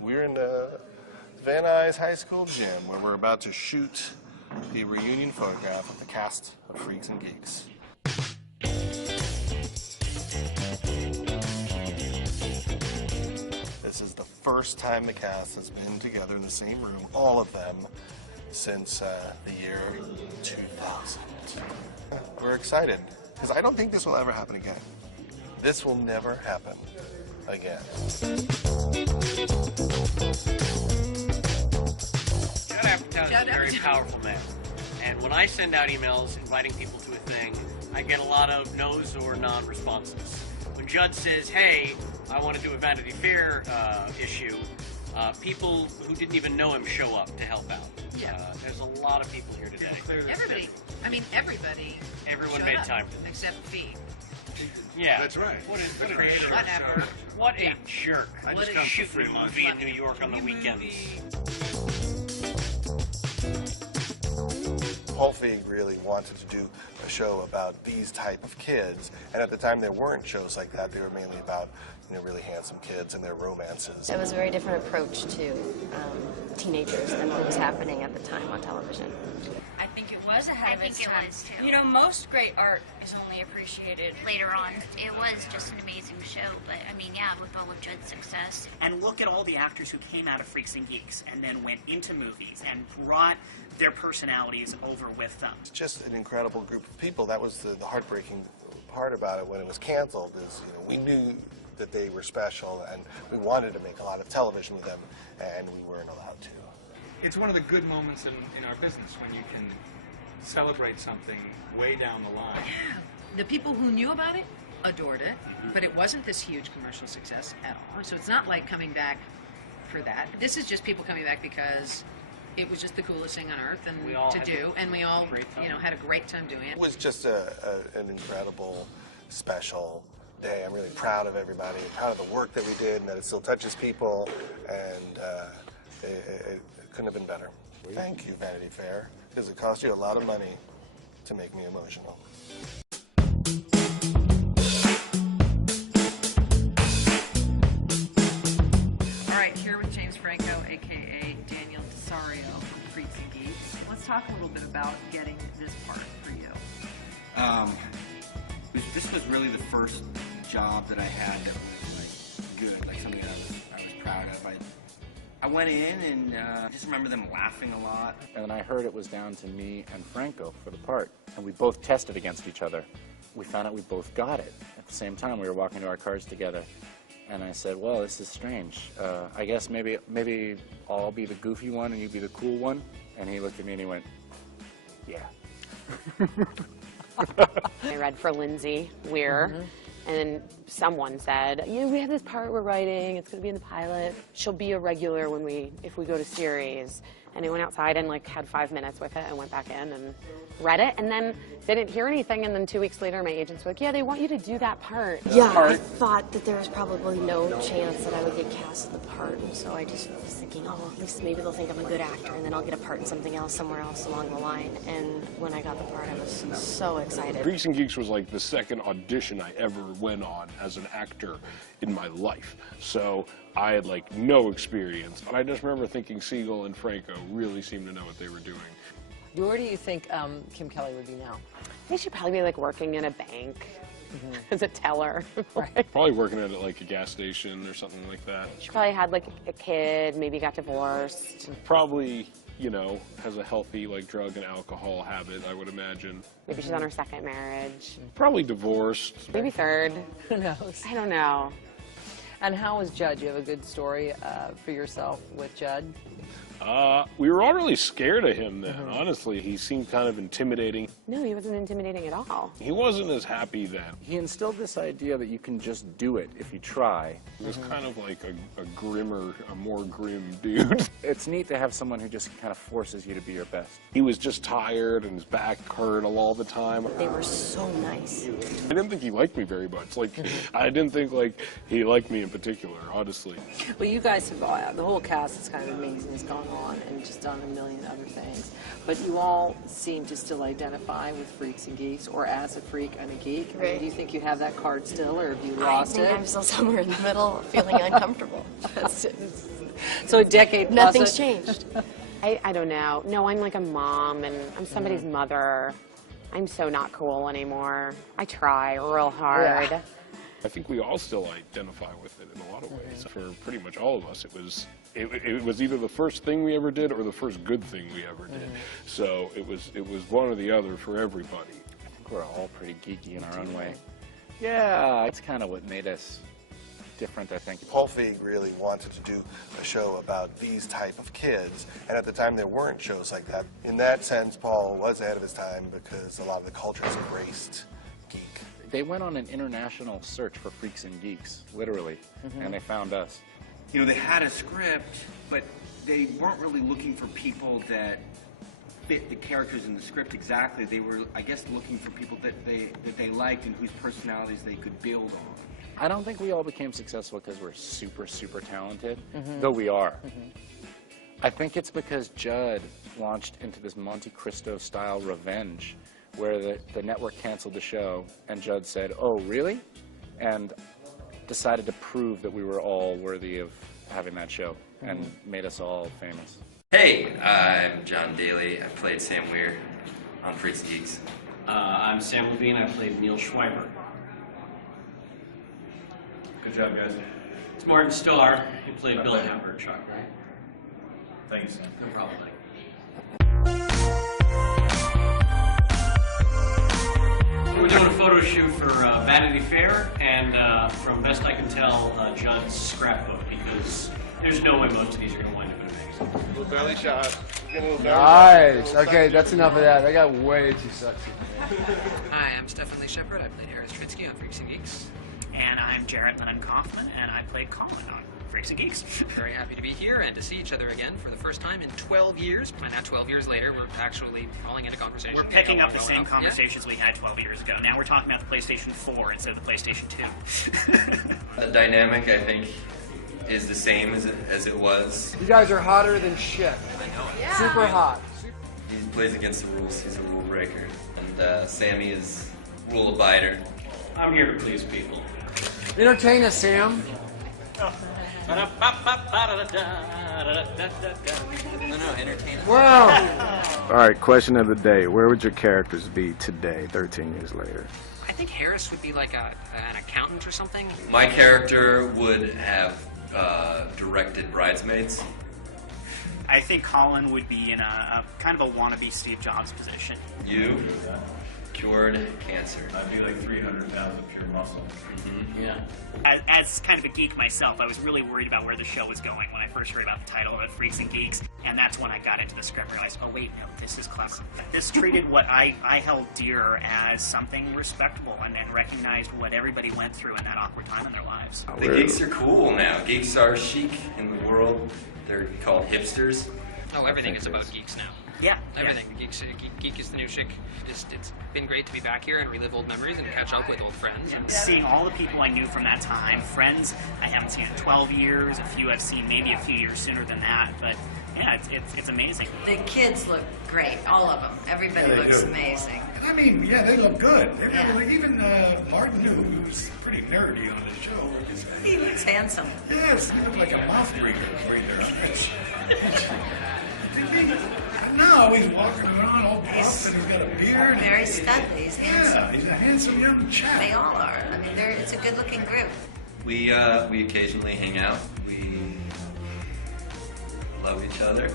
We're in Van Nuys High School gym where we're about to shoot a reunion photograph of the cast of Freaks and Geeks. This is the first time the cast has been together in the same room, all of them, since the year 2000. We're excited, because I don't think this will ever happen again. This will never happen again. Judd Apatow is a very powerful man. And when I send out emails inviting people to a thing, I get a lot of no's or non-responses. When Judd says, hey, I want to do a Vanity Fair issue, people who didn't even know him show up to help out. Yeah. There's a lot of people here today. Everybody. I mean, everybody. Everyone made time. Except Fee. Yeah. That's right. What a creator. Whatever. What a jerk. What a shooting a movie in New York on the weekends. Paul Feig really wanted to do a show about these type of kids, and at the time there weren't shows like that. They were mainly about, you know, really handsome kids and their romances. It was a very different approach to teenagers than what was happening at the time on television. I think it was ahead of its time. I think it was too. You know, most great art is only appreciated later on. It was just an amazing show, but I mean, yeah, with all of Judd's success. And look at all the actors who came out of Freaks and Geeks and then went into movies and brought their personalities over with them. It's just an incredible group of people. That was the heartbreaking part about it when it was canceled, is, you know, we knew that they were special and we wanted to make a lot of television with them, and we weren't allowed to. It's one of the good moments in our business when you can celebrate something way down the line. The people who knew about it adored it, but it wasn't this huge commercial success at all. So it's not like coming back for that. This is just people coming back because it was just the coolest thing on earth and we all had a great time doing it. It was just an incredible, special day. I'm really proud of everybody, proud of the work that we did and that it still touches people, and it couldn't have been better. Thank you, Vanity Fair, because it cost you a lot of money to make me emotional. All right, here with James Franco, a.k.a. Daniel Desario from Freaks and Geeks. Let's talk a little bit about getting this part for you. This was really the first job that I had that was like good, like something that I was proud of. I went in and I just remember them laughing a lot. And then I heard it was down to me and Franco for the part. And we both tested against each other. We found out we both got it. At the same time, we were walking to our cars together. And I said, well, this is strange. I guess maybe I'll be the goofy one and you be the cool one. And he looked at me and he went, yeah. I read for Lindsay Weir, and someone said, "Yeah, we have this part we're writing. It's going to be in the pilot. She'll be a regular if we go to series." And I went outside and like had 5 minutes with it and went back in and read it, and then didn't hear anything. And then 2 weeks later, my agents were like, "Yeah, they want you to do that part." Yeah, I thought that there was probably no chance that I would get cast in the part, and so I just was thinking, oh, at least maybe they'll think I'm a good actor, and then I'll get a part in something else somewhere else along the line. And when I got the part, I was so excited. Freaks and Geeks was like the second audition I ever went on as an actor in my life. So I had like no experience, but I just remember thinking Siegel and Franco really seemed to know what they were doing. Where do you think Kim Kelly would be now? They should probably be like working in a bank as a teller. Probably working at like a gas station or something like that. She probably had like a kid, maybe got divorced. Probably, you know, has a healthy like drug and alcohol habit, I would imagine. Maybe she's on her second marriage. Probably divorced. Maybe third. Who knows? I don't know. And how was Judd? You have a good story for yourself with Judd? We were all really scared of him then, honestly. He seemed kind of intimidating. No, he wasn't intimidating at all. He wasn't as happy then. He instilled this idea that you can just do it if you try. He was kind of like a more grim dude. It's neat to have someone who just kind of forces you to be your best. He was just tired and his back hurt all the time. They were so nice. I didn't think he liked me very much. Like, I didn't think like he liked me in particular, honestly. Well, you guys have, the whole cast is kind of amazing. It's gone on and just done a million other things. But you all seem to still identify with Freaks and Geeks, or as a freak and a geek. I mean, do you think you have that card still, or have you lost it? I think I'm still somewhere in the middle, feeling uncomfortable. So a decade. Nothing's changed. I don't know. No, I'm like a mom, and I'm somebody's mother. I'm so not cool anymore. I try real hard. Yeah. I think we all still identify with it in a lot of ways. For pretty much all of us, it was either the first thing we ever did or the first good thing we ever did. So it was one or the other for everybody. I think we're all pretty geeky in our own way. Yeah, that's kind of what made us different, I think. Paul Feig really wanted to do a show about these type of kids, and at the time there weren't shows like that. In that sense, Paul was ahead of his time because a lot of the cultures embraced geek. They went on an international search for Freaks and Geeks, literally, and they found us. You know, they had a script, but they weren't really looking for people that fit the characters in the script exactly. They were, I guess, looking for people that they liked and whose personalities they could build on. I don't think we all became successful because we're super, super talented, though we are. I think it's because Judd launched into this Monte Cristo-style revenge, where the network canceled the show, and Judd said, "Oh, really?" and decided to prove that we were all worthy of having that show, and made us all famous. Hey, I'm John Daly. I played Sam Weir on Freaks and Geeks. I'm Sam Levine. I played Neil Schreiber. Good job, guys. It's Martin Starr. He played Bill Hammer, Chuck, right? Thanks, Sam. No problem. We're doing a photo shoot for Vanity Fair, and from best I can tell, Judd's scrapbook, because there's no way most of these are going to wind up in a magazine. Little belly shot. Nice. Okay, that's enough of that. I got way too sexy. Hi, I'm Stephen Lee Shepard. I played Harris Tritsky on Freaks and Geeks. And I'm Jarrett Lennon Kaufman, and I played Colin on Freaks and Geeks. Very happy to be here and to see each other again for the first time in 12 years. And now 12 years later, we're actually falling into conversation. We're picking up the same conversations we had 12 years ago. Now we're talking about the PlayStation 4 instead of the PlayStation 2. The dynamic, I think, is the same as it was. You guys are hotter than shit. I know it. Yeah. Super hot. He plays against the rules. He's a rule breaker. And Sammy is rule abider. I'm here to please people. Entertain us, Sam. No, entertain us. Wow. All right, question of the day. Where would your characters be today, 13 years later? I think Harris would be like an accountant or something. My character would have directed Bridesmaids. I think Colin would be in a kind of a wannabe Steve Jobs position. You cured cancer. I'd be like 300 pounds of pure muscle. Yeah. As kind of a geek myself, I was really worried about where the show was going when I first heard about the title of it, Freaks and Geeks, and that's when I got into the script and realized, oh wait, no, this is clever. This treated what I held dear as something respectable and recognized what everybody went through in that awkward time in their lives. The geeks are cool now. Geeks are chic in the world. They're called hipsters. Oh, everything is about geeks now. Yeah. Everything. Geek is the new chic. It's been great to be back here and relive old memories and catch up with old friends. And seeing all the people I knew from that time, friends I haven't seen in 12 years, a few I've seen maybe a few years sooner than that, but yeah, it's amazing. The kids look great, all of them. Everybody looks amazing. I mean, yeah, they look good. Even Martin, who's pretty nerdy on the show. He looks handsome. Yes, he looks like a mouth breather right there. Now he's walking around all buff and he's got a beard. Very studly. He's handsome. Yeah, he's a handsome young chap. They all are. I mean, it's a good-looking group. We occasionally hang out. We love each other.